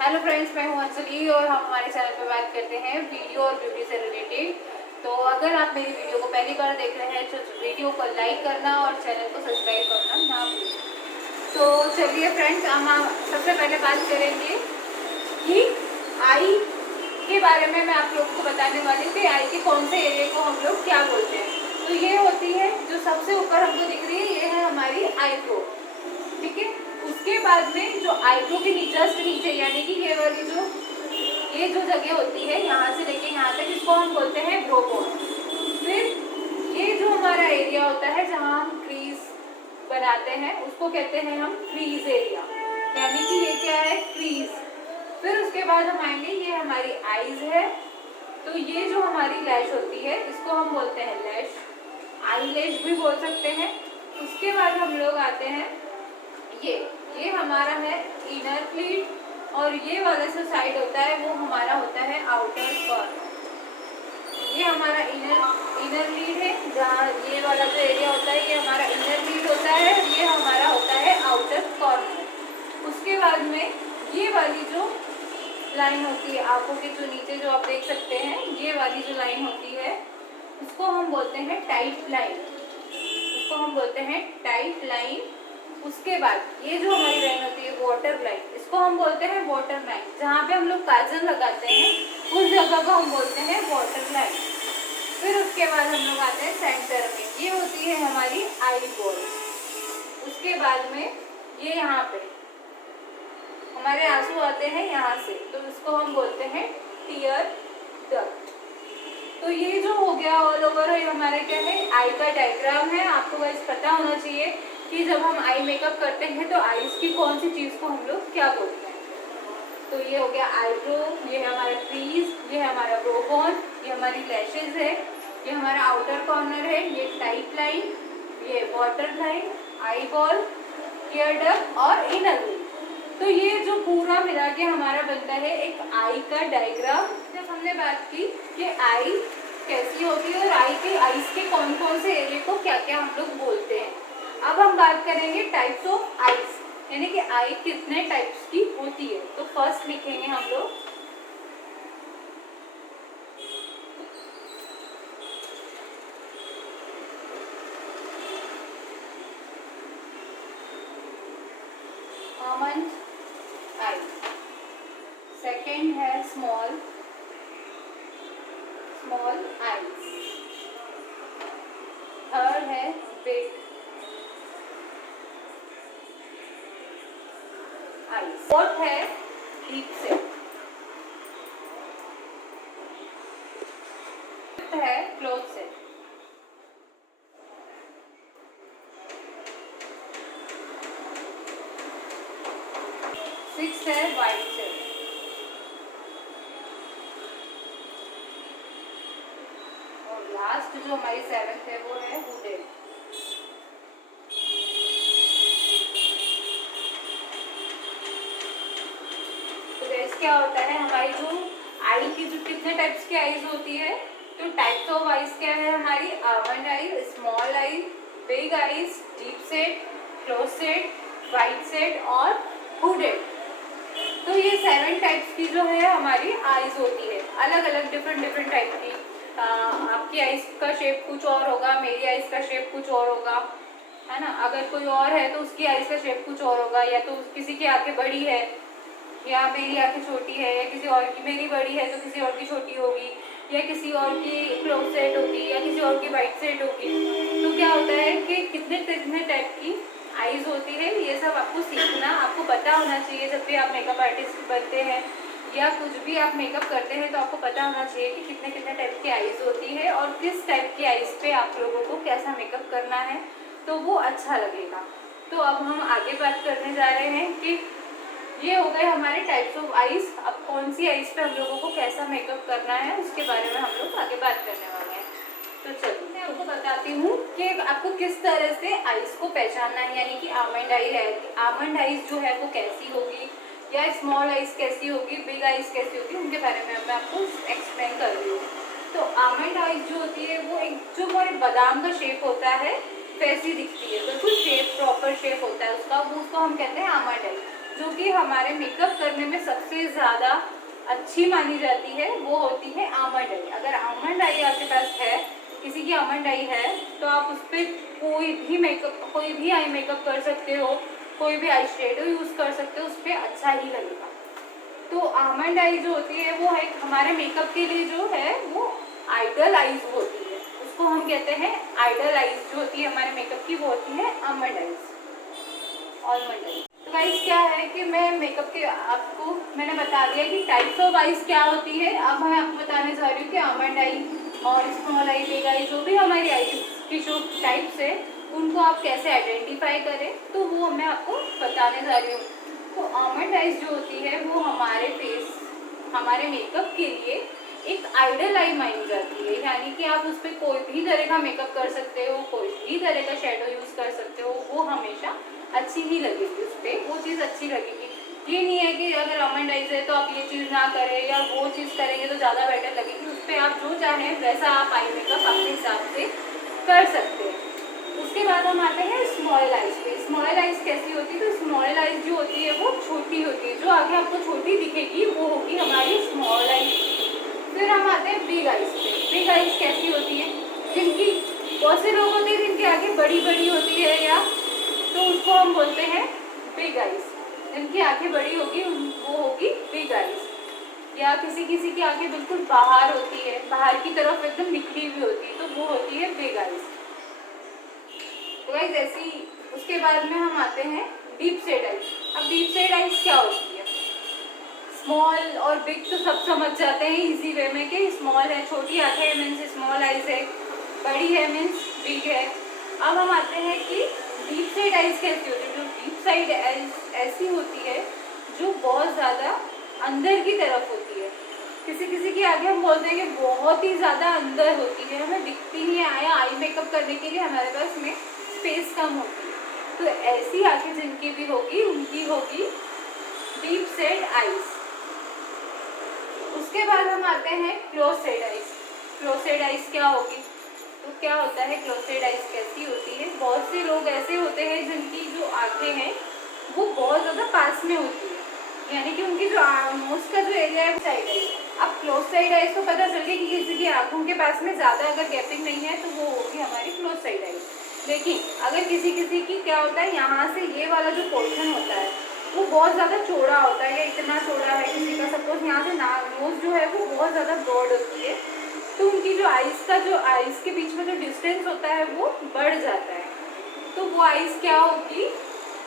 Hello friends, मैं हूं अंजलि और हम हमारे चैनल पर बात करते हैं वीडियो और ब्यूटी से रिलेटेड। तो अगर आप मेरी वीडियो को पहली बार देख रहे हैं तो वीडियो को लाइक करना और चैनल को सब्सक्राइब करना ना भूलें। तो चलिए फ्रेंड्स, हम सबसे पहले बात करेंगे कि आई के बारे में। मैं आप लोगों को बताने वाली थी आई के कौन से एरिया को हम लोग क्या बोलते हैं। तो ये होती है जो सबसे ऊपर हमको दिख रही है, ये है हमारी आईब्रो। ठीक है, उसके बाद में जो आईब्रो के जस्ट नीचे यानी कि ये जो जगह होती है यहाँ से लेके यहाँ तक, इसको हम बोलते हैं ब्रो बोन। फिर ये जो हमारा एरिया होता है जहाँ हम क्रीज बनाते हैं उसको कहते हैं हम क्रीज एरिया, यानी कि ये क्या है, क्रीज। फिर उसके बाद हम आएंगे, ये हमारी आईज है। तो ये जो हमारी लैश होती है इसको हम बोलते हैं लैश, आई लैश भी बोल सकते हैं। उसके बाद हम लोग आते हैं, ये हमारा है इनर प्लीट, और ये वाला जो साइड होता है वो हमारा होता है आउटर कॉर्नर। ये हमारा इनर लीड है, जहाँ ये वाला जो एरिया होता है ये हमारा इनर लीड होता है, ये हमारा होता है आउटर कॉर्नर। उसके बाद में ये वाली जो लाइन होती है आंखों के जो नीचे जो आप देख सकते हैं, ये वाली जो लाइन होती है उसको हम बोलते हैं टाइट लाइन, उसको हम बोलते हैं टाइट लाइन। उसके बाद ये जो हमारी लाइन होती है वाटर लाइन, इसको हम बोलते हैं वाटर लाइन। जहाँ पे हम लोग काजल लगाते हैं उस जगह को हम बोलते हैं वाटर लाइन। फिर उसके बाद हम लोग आते हैं सेंटर में, ये होती है हमारी आई बॉल। उसके बाद में ये यहाँ पे हमारे आंसू आते हैं यहाँ से, तो इसको हम बोलते हैं टीयर डक्ट। तो ये जो हो गया ऑल ओवर है हमारे क्या है, आई का डायग्राम है। आपको बस पता होना चाहिए कि जब हम आई मेकअप करते हैं तो आईज की कौन सी चीज़ को हम लोग क्या बोलते हैं। तो ये हो गया आईब्रो, ये है हमारा क्रीज, ये है हमारा ब्रो बोन, ये हमारी लैशेज है, ये हमारा आउटर कॉर्नर है, ये टाइट लाइन, ये water line, eye ball, year duct और इनर लाइन। तो ये जो पूरा मिला के हमारा बनता है एक आई का डायग्राम। जब हमने बात की कि आई कैसी होती है और आई के आईज के कौन कौन से एरिया को क्या क्या हम लोग बोलते हैं, अब हम बात करेंगे टाइप्स ऑफ आईज, यानी कि आई कितने टाइप्स की होती है। तो फर्स्ट लिखेंगे हम लोग कॉमन आई, सेकेंड है स्मॉल आईज, थर्ड है बिग आईज, फोर्थ है डीप सेट, फिफ्थ है क्लोज सेट, सिक्स्थ है वाइड सेट, और लास्ट जो हमारी सेवेंथ है वो है हुडेड। तो गाइस क्या होता है, हमारी जो आई की जो कितने टाइप्स की आईज होती है, तो टाइप्स ऑफ आईज क्या है हमारी, almond eye, small I, big eyes, deep set, close set, wide set और हुडेड। तो ये 7 टाइप्स की जो है हमारी आईज होती है, अलग अलग डिफरेंट टाइप की। आपकी आईज का शेप कुछ और होगा, मेरी आईज का शेप कुछ और होगा, है ना। अगर कोई और है तो उसकी आईज का शेप कुछ और होगा, या तो किसी की आंखें बड़ी है या मेरी आंखें छोटी है, या किसी और की मेरी बड़ी है तो किसी और की छोटी होगी, या किसी और की क्लोज सेट होगी या किसी और की वाइड सेट होगी। तो क्या होता है कि कितने टाइप की आईज होती है, ये सब आपको सीखना, आपको पता होना चाहिए। जब भी आप मेकअप आर्टिस्ट बनते हैं या कुछ भी आप मेकअप करते हैं तो आपको पता होना चाहिए कि कितने टाइप की आईज होती है और किस टाइप की आईज पे आप लोगों को कैसा मेकअप करना है, तो वो अच्छा लगेगा। तो अब हम आगे बात करने जा रहे हैं कि ये हो गए हमारे टाइप्स ऑफ आईज। अब कौन सी आईज पे हम लोगों को कैसा मेकअप करना है उसके बारे में हम लोग आगे बात करने वाले हैं। तो चलिए मैं आपको बताती हूँ कि आपको किस तरह से आईज को पहचानना है, यानी कि आलमंड आई है, आलमंड आईज जो है वो कैसी होगी, या स्मॉल आईज कैसी होगी, बिग आईज कैसी होगी, उनके बारे में मैं आपको एक्सप्लेन कर रही हूँ। तो आलमंड आईज जो होती है वो एक जो हमारे बादाम का शेप होता है वैसी दिखती है, बिल्कुल शेप प्रॉपर शेप होता है उसका, वो उसको हम कहते हैं आलमंड आई। जो कि हमारे मेकअप करने में सबसे ज़्यादा अच्छी मानी जाती है, वो होती है आमंड आई। अगर आमंड आई आपके पास है, किसी की आमंड आई है, तो आप उस पर कोई भी आई मेकअप कर सकते हो, कोई भी आई शेडो यूज़ कर सकते हो, उस पर अच्छा ही लगेगा। तो आमंड आई जो होती है वो एक हमारे मेकअप के लिए जो है वो आइडल आइज होती है, उसको हम कहते हैं आइडल आइज जो होती है हमारे मेकअप की, वो होती है आमंड आइज, ऑलमंड आइज। तो गाइस क्या है कि मैं मेकअप के आपको मैंने बता दिया कि टाइप्स ऑफ आइज क्या होती है। अब मैं आपको बताने जा रही हूँ कि आमंड आई और स्मॉल आई, बिग आई, जो भी हमारी आईज की जो टाइप्स है उनको आप कैसे आइडेंटिफाई करें, तो वो मैं आपको बताने जा रही हूँ। तो आमंड आइज जो होती है वो हमारे मेकअप के लिए एक आइडल आई मानी जाती है, यानी कि आप उस पर कोई भी तरह का मेकअप कर सकते हो, कोई भी तरह का शेडो यूज़ कर सकते हो, वो हमेशा अच्छी ही लगेगी, उस पर वो चीज़ अच्छी लगेगी। ये नहीं है कि अगर आमंड आइज है तो आप ये चीज़ ना करें या वो चीज़ करेंगे तो ज़्यादा बेटर लगेगी, उस पर आप जो चाहें वैसा आप आई मेकअप अपने हिसाब से कर सकते हैं। उसके बाद हम आते हैं स्मॉल आइज पे। स्मॉल आइज कैसी होती है? तो स्मॉल आइज जो होती है वो छोटी होती है, जो आगे आपको छोटी दिखेगी वो होगी हमारी स्मॉल आइज। फिर हम आते हैं बिग आइज पे। बिग आइज कैसी होती है? जिनकी बहुत से लोग होते हैं जिनकी आंखें बड़ी बड़ी होती है, या तो उसको हम बोलते हैं बिग आइज। जिनकी आंखें बड़ी होगी वो होगी बिग आइज। या किसी किसी की आंखें बिल्कुल बाहर होती है, बाहर की तरफ एकदम निकली हुई होती है, तो वो होती है बिग आइज। तो गाइस ऐसी उसके बाद में हम आते हैं डीप सेड आइज। अब डीप सेड आइज क्या होती है? स्मॉल और बिग तो सब समझ जाते हैं इजी वे में कि स्मॉल है, छोटी आंखें है मीन्स स्मॉल आइज है, बड़ी है मीन्स बिग है। अब हम आते हैं कि डीप सेड आइज कैसी होती है? जो डीप साइड आइज ऐसी होती है जो बहुत ज़्यादा अंदर की तरफ होती है। किसी किसी की आगे हम बोलते हैं कि बहुत ही ज़्यादा अंदर होती है, हमें दिखती नहीं है, आया आई मेकअप करने के लिए हमारे पास में स्पेस कम होती है, तो ऐसी आंखें जिनकी भी होगी उनकी होगी डीप सेड आइज। उसके बाद हम आते हैं close said eyes. Close said eyes क्या होगी? तो क्या होता है क्लोज सेड आइज कैसी होती है? बहुत से लोग ऐसे होते हैं जिनकी जो आंखें हैं वो बहुत ज़्यादा पास में होती है, यानी कि उनकी जो नोज का जो एरिया है साइड है। अब क्लोज साइड आइज तो पता चल गया कि किसी की आंखों के पास में ज़्यादा अगर गैपिंग नहीं है तो वो होगी हमारी क्लोज साइड आइज। लेकिन अगर किसी किसी की क्या होता है, यहाँ से ये वाला जो पोर्शन होता है वो बहुत ज़्यादा चौड़ा होता है, या इतना चौड़ा है किसी का, सपोज यहाँ से नोज जो है वो बहुत ज़्यादा ब्रॉड होती है, तो उनकी जो आइज़ के बीच में जो डिस्टेंस होता है वो बढ़ जाता है, तो वो आइज़ क्या होगी?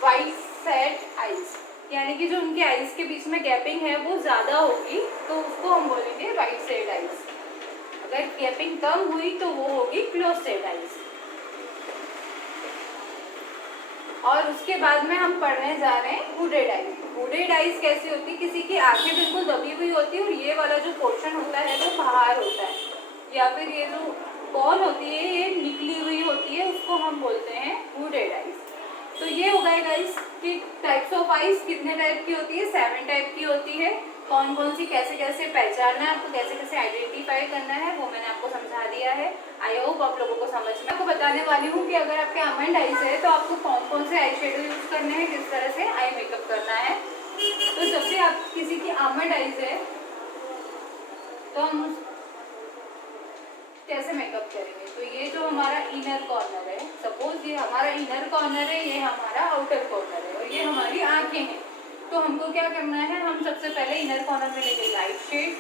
वाइड सेड आइज़, यानी कि जो उनके आइज़ के बीच में गैपिंग है वो ज़्यादा होगी, तो उसको हम बोलेंगे राइट सेड आइज़। अगर गैपिंग कम हुई तो वो होगी क्लोज सेड आइज़। और उसके बाद में हम पढ़ने जा रहे हैं हुडेड आइज। हुडेड आइज कैसी होती है? किसी की आंखें बिल्कुल दबी हुई होती है और ये वाला जो पोर्शन होता है वो बाहर होता है, या फिर ये जो कॉन होती है ये निकली हुई होती है, उसको हम बोलते हैं हुडेड आइज। तो ये हो गए गाइस कि टाइप्स ऑफ आइज कितने टाइप की होती है? 7 टाइप की होती है। कौन कौन सी कैसे कैसे पहचानना है, आपको कैसे कैसे आइडेंटिफाई करना है, वो मैंने आपको समझा दिया है। आई होप आप लोगों को समझ में। आपको बताने वाली हूँ कि अगर आपके आमंड आइज है तो आपको कौन कौन से आई शेडो यूज़ करने हैं, किस तरह से आई मेकअप करना है। तो जब भी आप किसी की आमंड आइज है तो हम कैसे मेकअप करेंगे? तो ये जो हमारा इनर कॉर्नर है, सपोज ये हमारा इनर कॉर्नर है, ये हमारा आउटर कॉर्नर है और ये हमारी आंखें हैं, तो हमको क्या करना है? हम सबसे पहले इनर कॉर्नर में लेंगे लाइट शेड,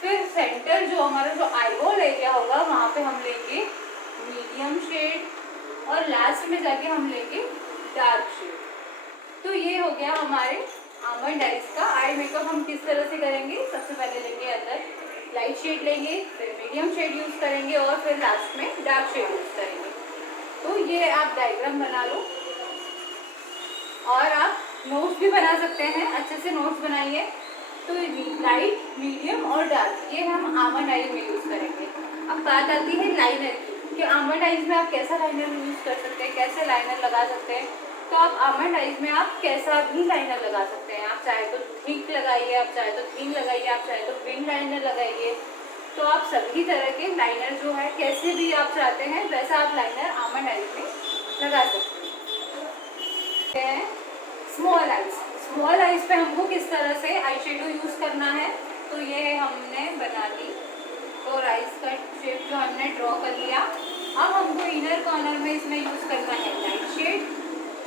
फिर सेंटर जो हमारा जो आईबॉल एरिया होगा वहाँ पे हम लेंगे मीडियम शेड और लास्ट में जाके हम लेंगे डार्क शेड। तो ये हो गया हमारे आमंड आइज का आई मेकअप। हम किस तरह से करेंगे? सबसे पहले लेंगे अंदर लाइट शेड लेंगे, फिर मीडियम शेड यूज़ करेंगे और फिर लास्ट में डार्क शेड यूज़ करेंगे। तो ये आप डायग्राम बना लो और आप नोट्स भी बना सकते हैं, अच्छे से नोट्स बनाइए। तो लाइट, मीडियम और डार्क ये हम आमंड आइज में यूज़ करेंगे। अब बात आती है लाइनर की कि आमंड आइज में आप कैसा लाइनर यूज़ कर सकते हैं, कैसे लाइनर लगा सकते हैं। तो आप आमंड आइज में आप कैसा भी लाइनर लगा सकते हैं। आप चाहे तो थिक लगाइए, आप चाहे तो थिन लगाइए, आप चाहे तो विंग लाइनर लगाइए। तो आप सभी तरह के लाइनर जो है कैसे भी आप चाहते हैं वैसा आप लाइनर आमंड आइज में लगा सकते हैं। Small eyes. स्मॉल आइज पे हमको किस तरह से आई शेडो यूज़ करना है, तो ये हमने बना ली और आइज का शेप जो हमने ड्रॉ कर लिया। अब हमको इनर कॉर्नर में इसमें यूज़ करना है लाइट शेड।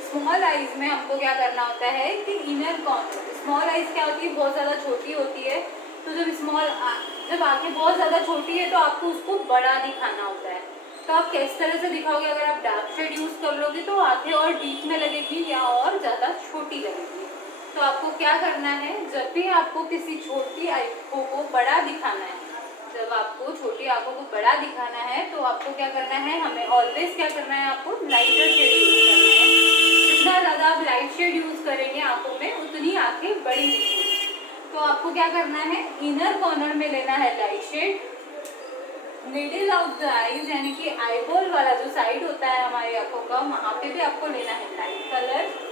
स्मॉल आइज में हमको क्या करना होता है कि इनर कॉर्नर, स्मॉल आइज क्या होती है, बहुत ज़्यादा छोटी होती है। तो जब आंखें बहुत ज़्यादा छोटी है तो आपको उसको बड़ा दिखाना होता है। तो आप किस तरह से दिखाओगे, अगर आप डार्क शेड यूज़ कर लोगे तो आंखें और डीप में लगेगी या और ज़्यादा छोटी लगेगी। तो आपको क्या करना है, जब भी आपको किसी छोटी आंखों को बड़ा दिखाना है, जब आपको छोटी आंखों को बड़ा दिखाना है तो आपको क्या करना है, हमें ऑलवेज क्या करना है, आपको लाइटर शेड यूज़ करना है। जितना ज़्यादा आप लाइट शेड यूज़ करेंगे आंखों में उतनी आंखें बड़ी दिखेंगी। तो आपको क्या करना है, इनर कॉर्नर में लेना है light shade, middle of the eyes यानी कि आईबॉल वाला जो साइड होता है हमारी आंखों का, वहाँ पे भी आपको लेना है लाइट कलर।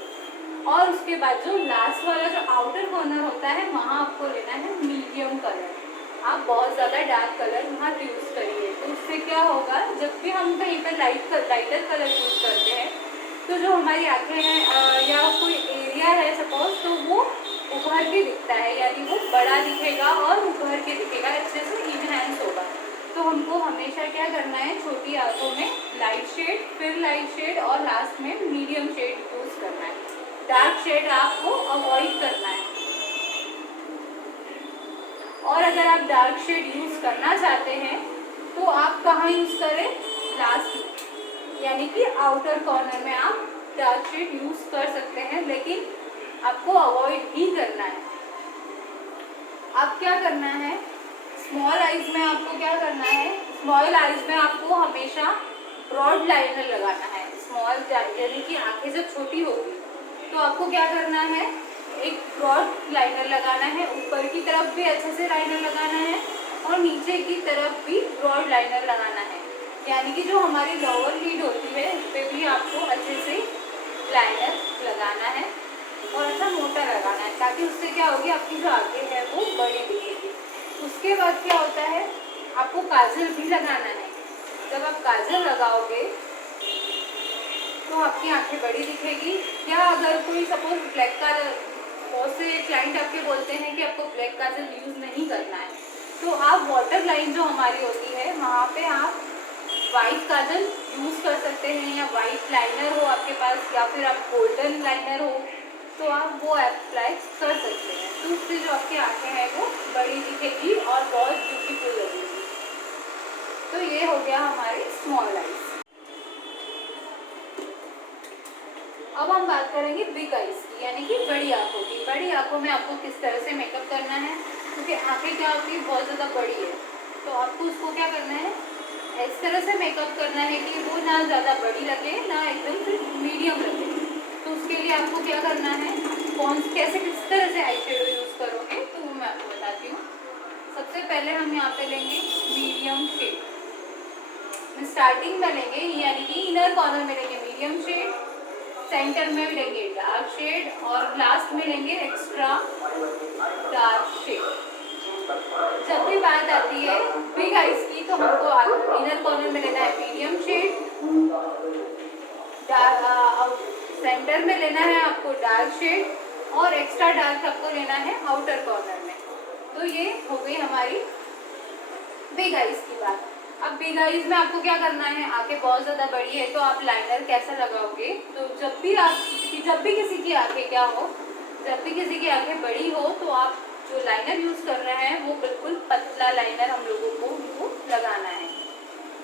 और उसके बाद जो लास्ट वाला जो आउटर कॉर्नर होता है वहाँ आपको लेना है मीडियम कलर। आप बहुत ज़्यादा डार्क कलर मत यूज़ करिए, तो उससे क्या होगा, जब भी हम कहीं पर लाइटर कलर यूज़ करते हैं तो जो हमारी आँखें हैं या कोई एरिया है सपोज, तो वो उभर के दिखता है, यानी वो बड़ा दिखेगा और उभर के दिखेगा, अच्छे से इनहेंस होगा। तो हमको हमेशा क्या करना है, छोटी आँखों में लाइट शेड, फिर लाइट शेड और लास्ट में मीडियम शेड यूज़ करना है। डार्क शेड आपको अवॉइड करना है। और अगर आप डार्क शेड यूज़ करना चाहते हैं तो आप कहाँ यूज़ करें, लास्ट में, यानी कि आउटर कॉर्नर में आप डार्क शेड यूज़ कर सकते हैं, लेकिन आपको अवॉइड ही करना है। अब क्या करना है, स्मॉल आइज में आपको क्या करना है, स्मॉल आइज में आपको हमेशा ब्रॉड लाइनर लगाना है। स्मॉल यानी कि आंखें जब छोटी होगी तो आपको क्या करना है, एक ब्रॉड लाइनर लगाना है, ऊपर की तरफ भी अच्छे से लाइनर लगाना है और नीचे की तरफ भी ब्रॉड लाइनर लगाना है। यानी कि जो हमारी लोअर लीड होती है उस पर भी आपको अच्छे से लाइनर लगाना है और अच्छा मोटा लगाना है, ताकि उससे क्या होगी, आपकी जो आंखें है वो बड़ी दिखेगी। उसके बाद क्या होता है, आपको काजल भी लगाना है। जब आप काजल लगाओगे तो आपकी आंखें बड़ी दिखेगी। या अगर कोई सपोज ब्लैक काजल, बहुत से क्लाइंट आपके बोलते हैं कि आपको ब्लैक काजल यूज़ नहीं करना है, तो आप वाटर लाइन जो हमारी होती है वहाँ पे आप वाइट काजल यूज़ कर सकते हैं, या वाइट लाइनर हो आपके पास, या फिर आप गोल्डन लाइनर हो तो आप वो अप्लाई कर सकते हैं। तो उससे जो आपकी आंखें हैं वो बड़ी दिखेगी और बहुत ब्यूटीफुल लगेगी। तो ये हो गया हमारी स्मॉल आइज। अब हम बात करेंगे बिग आइज की, यानी कि बड़ी आंखों की। बड़ी आंखों में आपको किस तरह से मेकअप करना है, क्योंकि आंखें क्या होती है, बहुत ज़्यादा बड़ी है, तो आपको उसको क्या करना है, इस तरह से मेकअप करना है कि वो ना ज़्यादा बड़ी लगे ना एकदम से मीडियम लगे। तो उसके लिए आपको क्या करना है, किस तरह से आई शेडो यूज़ करोगे तो वो मैं आपको बताती हूँ। सबसे पहले हम यहाँ पे लेंगे मीडियम शेड, स्टार्टिंग में लेंगे, यानी कि इनर कॉर्नर में लेंगे मीडियम शेड, सेंटर में भी लेंगे डार्क शेड और लास्ट में लेंगे एक्स्ट्रा डार्क शेड। जब भी बात आती है बिग आइज की तो हमको इनर कॉर्नर में लेना है मीडियम शेड, सेंटर में लेना है आपको डार्क शेड और एक्स्ट्रा डार्क आपको लेना है आउटर कॉर्नर में। तो ये हो गई हमारी बिग आइज की बात। अब बिग आइज में आपको क्या करना है, आंखें बहुत ज़्यादा बड़ी है तो आप लाइनर कैसा लगाओगे, तो जब भी किसी की आंखें क्या हो, जब भी किसी की आंखें बड़ी हो तो आप जो लाइनर यूज़ कर रहे हैं वो बिल्कुल पतला लाइनर हम लोगों को उनको लगाना है।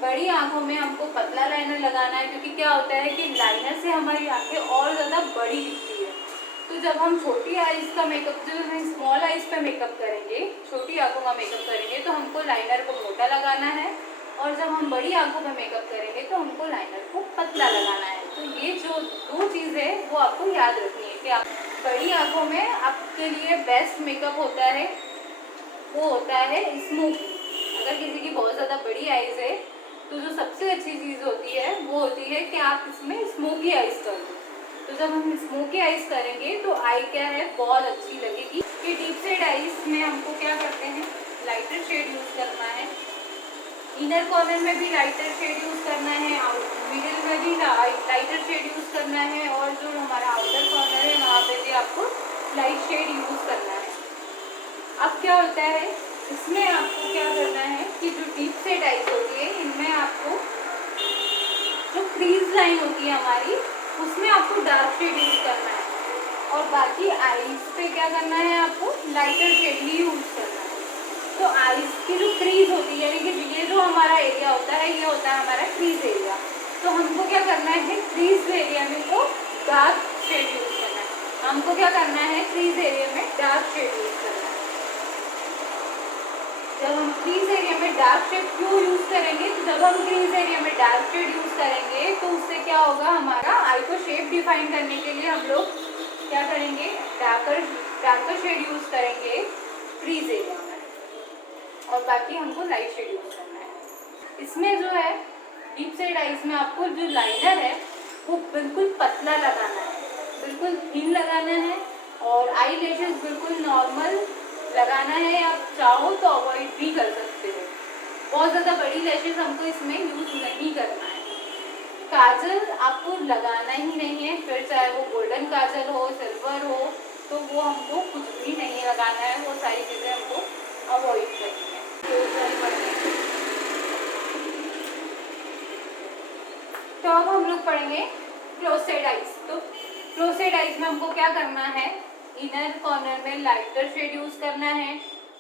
बड़ी आंखों में हमको पतला लाइनर लगाना है, क्योंकि क्या होता है कि लाइनर से हमारी आंखें और ज़्यादा बड़ी दिखती है। तो जब हम छोटी आइज का मेकअप, जो हम स्मॉल आइज पे मेकअप करेंगे, छोटी आंखों का मेकअप करेंगे तो हमको लाइनर को मोटा लगाना है, और जब हम बड़ी आंखों पे मेकअप करेंगे तो हमको लाइनर को पतला लगाना है। तो ये जो दो चीज़ है वो आपको याद रखनी है कि आप बड़ी आंखों में आपके लिए बेस्ट मेकअप होता है वो होता है स्मोकी। अगर किसी की बहुत ज़्यादा बड़ी आइज़ है तो जो सबसे अच्छी चीज़ होती है वो होती है कि आप इसमें स्मोकी आइज़ कर दो। तो जब हम स्मोकी आइज़ करेंगे तो आई क्या है, बहुत अच्छी लगेगी। कि डीप शेड आइज़ में हमको क्या करते हैं, लाइटर शेड यूज़ करना है, इनर कॉर्नर में भी लाइटर शेड यूज़ करना है, मिडिल में भी लाइटर शेड यूज़ करना है, और जो हमारा आउटर कॉर्नर है वहाँ पे भी आपको लाइट शेड यूज़ करना है। अब क्या होता है, इसमें आपको क्या करना है कि जो डीप सेड आइज होती है इनमें आपको जो क्रीज लाइन होती है हमारी उसमें आपको डार्क शेड यूज़ करना है, और बाकी आईज पे क्या करना है, आपको लाइटर शेड ही यूज़ करना है। तो आईज की जो क्रीज होती है, यानी कि ये जो हमारा एरिया होता है ये होता है हमारा क्रीज एरिया। तो हमको क्या करना है, क्रीज एरिया में तो डार्क शेड यूज़ करना है। हमको क्या करना है, क्रीज एरिया में डार्क शेड यूज़ करना है। जब हम क्रीज एरिया में डार्क शेड क्यों यूज़ करेंगे, तो जब हम क्रीज एरिया में डार्क शेड यूज़ करेंगे तो उससे क्या होगा, हमारा आई को शेप डिफाइन करने के लिए हम लोग क्या करेंगे, डार्कर शेड यूज़ करेंगे क्रीज एरिया में, और बाकी हमको लाइट शेड यूज़ करना है। इसमें जो है डीप सेड आइज में आपको जो लाइनर है वो बिल्कुल पतला लगाना है, बिल्कुल थिन लगाना है, और आई लैशेज बिल्कुल नॉर्मल लगाना है। आप चाहो तो अवॉइड भी कर सकते हो, बहुत ज़्यादा बड़ी लैशेज हमको इसमें यूज़ नहीं करना है। काजल आपको लगाना ही नहीं है, फिर चाहे वो गोल्डन काजल हो, सिल्वर हो, तो वो हमको कुछ भी नहीं लगाना है, वो सारी चीज़ें हमको अवॉइड करनी है। तो अब हम लोग पढ़ेंगे क्लोसेड आइज। तो क्लोसेड आइज में हमको क्या करना है, इनर कॉर्नर में लाइटर शेड यूज़ करना है,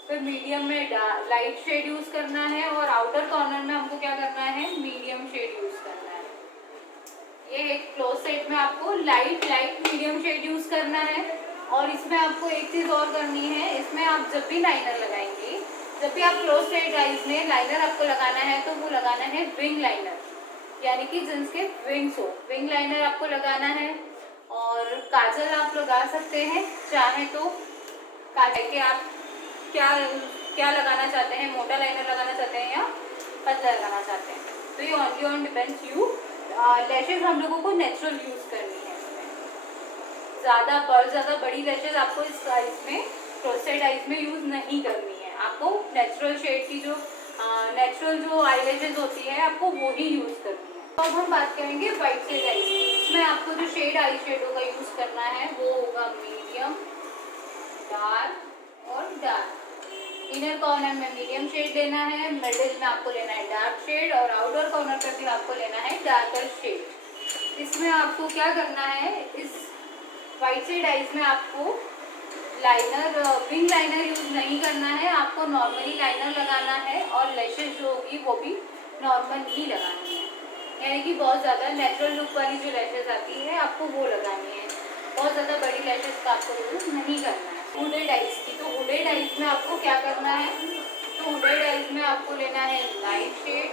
फिर मीडियम में लाइट शेड यूज़ करना है, और आउटर कॉर्नर में हमको क्या करना है, मीडियम शेड यूज़ करना है। ये एक क्लोसेड में आपको लाइट मीडियम शेड यूज़ करना है। और इसमें आपको एक चीज़ और करनी है, इसमें आप जब भी लाइनर लगाएंगे, जब भी आप क्लोसेड आइज में लाइनर आपको लगाना है तो वो लगाना है विंग लाइनर, यानी कि जिनके विंग्स हो, विंग लाइनर आपको लगाना है। और काजल आप लगा सकते हैं, चाहे तो काजल के आप क्या क्या लगाना चाहते हैं, मोटा लाइनर लगाना चाहते हैं या पतला लगाना चाहते हैं, तो ये only on depends you. Lashes हम लोगों को नेचुरल यूज़ करनी है, ज़्यादा बड़ी लैशेज आपको इस आइज में, क्लोसेड आइज में यूज़ नहीं करनी है। आपको नेचुरल शेड की जो नेचुरल जो आई लैशेज होती है आपको वो ही यूज़ करनी है। तो अब हम बात करेंगे वाइट शेड आइज की। इसमें आपको जो शेड आई शेडो का यूज़ करना है वो होगा मीडियम, डार्क और डार्क। इनर कॉर्नर में मीडियम शेड लेना है, मिडिल में आपको लेना है डार्क शेड, और आउटर कॉर्नर पर भी आपको लेना है डार्कर शेड। इसमें आपको क्या करना है, इस वाइट शेड आइज में आपको लाइनर विंग लाइनर यूज़ नहीं करना है, आपको नॉर्मली लाइनर लगाना है, और लैशेज जो होगी वो भी नॉर्मल ही लगानी है, यानी कि बहुत ज़्यादा नेचुरल लुक वाली जो लैशेज आती है आपको वो लगानी है, बहुत ज़्यादा बड़ी लैशेज का आपको यूज़ नहीं करना है। हुडेड आइज की, तो हुडेड आइज में आपको क्या करना है, तो हुडेड आइज में आपको लेना है लाइट शेड,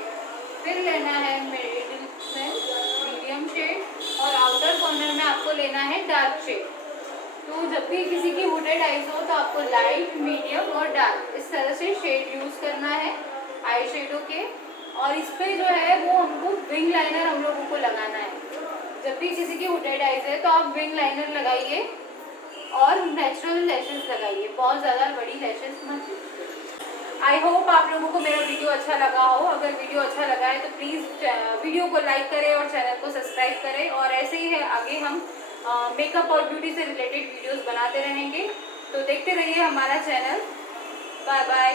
फिर लेना है मिडिल में मीडियम शेड, और आउटर कॉर्नर में आपको लेना है डार्क शेड। तो जब भी किसी की हुडेड आइज हो तो आपको लाइट, मीडियम और डार्क इस तरह से शेड यूज़ करना है आई शेडो के। और इस पर जो है वो हमको विंग लाइनर हम लोगों को लगाना है। जब भी किसी की हुडेड आइज है तो आप विंग लाइनर लगाइए और नेचुरल लैशेस लगाइए, बहुत ज़्यादा बड़ी लैशेस मत यूज़ करिए। आई होप आप लोगों को मेरा वीडियो अच्छा लगा हो। अगर वीडियो अच्छा लगा है तो प्लीज़ वीडियो को लाइक करें और चैनल को सब्सक्राइब करें, और ऐसे ही है आगे हम मेकअप और ब्यूटी से रिलेटेड वीडियोस बनाते रहेंगे। तो देखते रहिए हमारा चैनल। Bye bye.